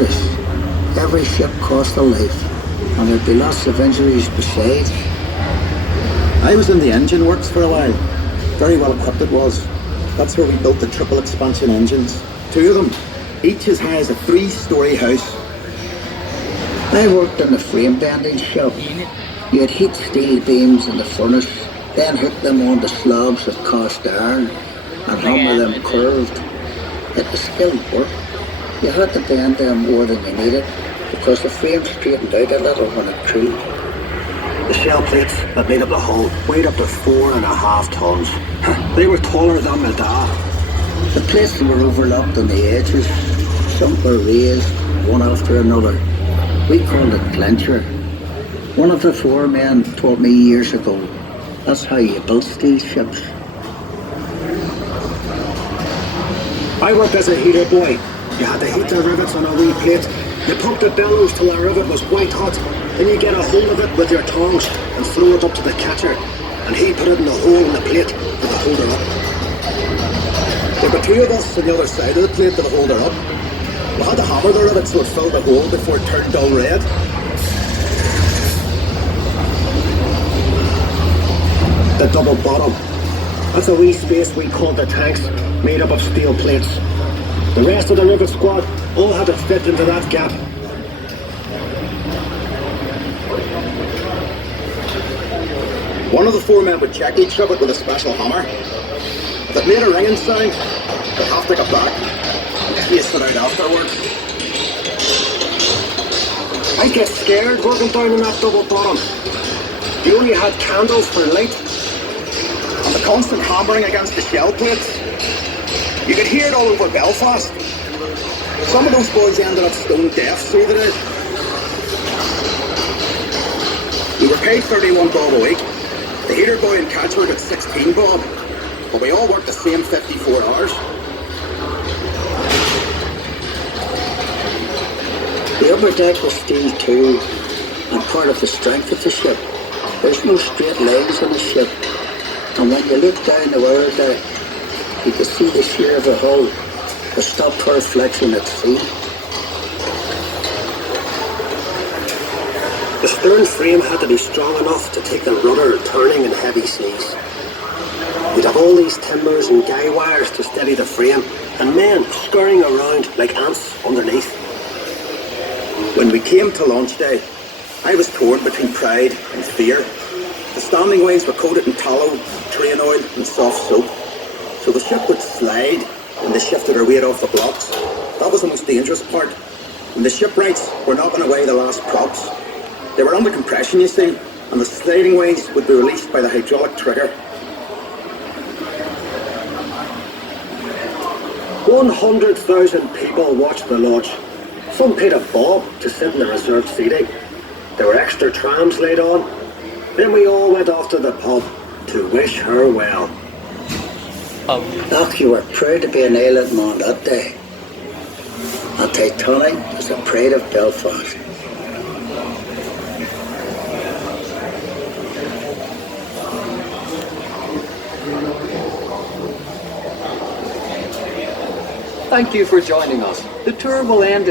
dangerous. Every ship cost a life, and there'd be lots of injuries besides. I was in the engine works for a while. Very well equipped it was. That's where we built the triple expansion engines. 2 of them, each as high as a 3-story house. I worked in the frame bending shop. You'd heat steel beams in the furnace, then hook them onto slabs of cast iron and hammer them curved. It was skilled work. You had to bend them more than you needed because the frame straightened out a little when it cooled. The shell plates that made up the hull weighed up to 4.5 tons. They were taller than my dad. The plates were overlapped on the edges. Some were raised, one after another. We called it clincher. One of the foremen taught me years ago. That's how you built steel ships. I worked as a heater boy. You had to heat the rivets on a wee plate. You poked the bellows till the rivet was white hot. Then you get a hold of it with your tongs and throw it up to the catcher. And he put it in the hole in the plate with the holder up. There were 2 of us on the other side of the plate with the holder up. We had to hammer the rivet so it filled the hole before it turned dull red. The double bottom. That's a wee space we called the tanks, made up of steel plates. The rest of the rivet squad all had to fit into that gap. One of the 4 men would check each of it with a special hammer. If it made a ringing sound, they'd have to get back and chase it out afterwards. I'd get scared working down in that double bottom. You only had candles for light. And the constant hammering against the shell plates. You could hear it all over Belfast. Some of those boys ended up stone deaf through the day. We were paid 31 bob a week. The heater boy and catcher got 16 bob. But we all worked the same 54 hours. The upper deck was steel too, and part of the strength of the ship. There's no straight lines on a ship, and when you look down the weather deck, you can see the shear of the hull, the stop her flexion at sea. The stern frame had to be strong enough to take the rudder turning in heavy seas. You'd have all these timbers and guy wires to steady the frame, and men scurrying around like ants underneath. When we came to launch day, I was torn between pride and fear. The standing ways were coated in tallow, train oil and soft soap. So the ship would slide when they shifted her weight off the blocks. That was the most dangerous part. And the shipwrights were knocking away the last props. They were under compression, you see, and the sliding ways would be released by the hydraulic trigger. 100,000 people watched the launch. Some paid a bob to sit in the reserved seating. There were extra trams laid on. Then we all went off to the pub to wish her well. Ach, you were proud to be an island man that day. And Titanic was the pride of Belfast. Thank you for joining us. The tour will end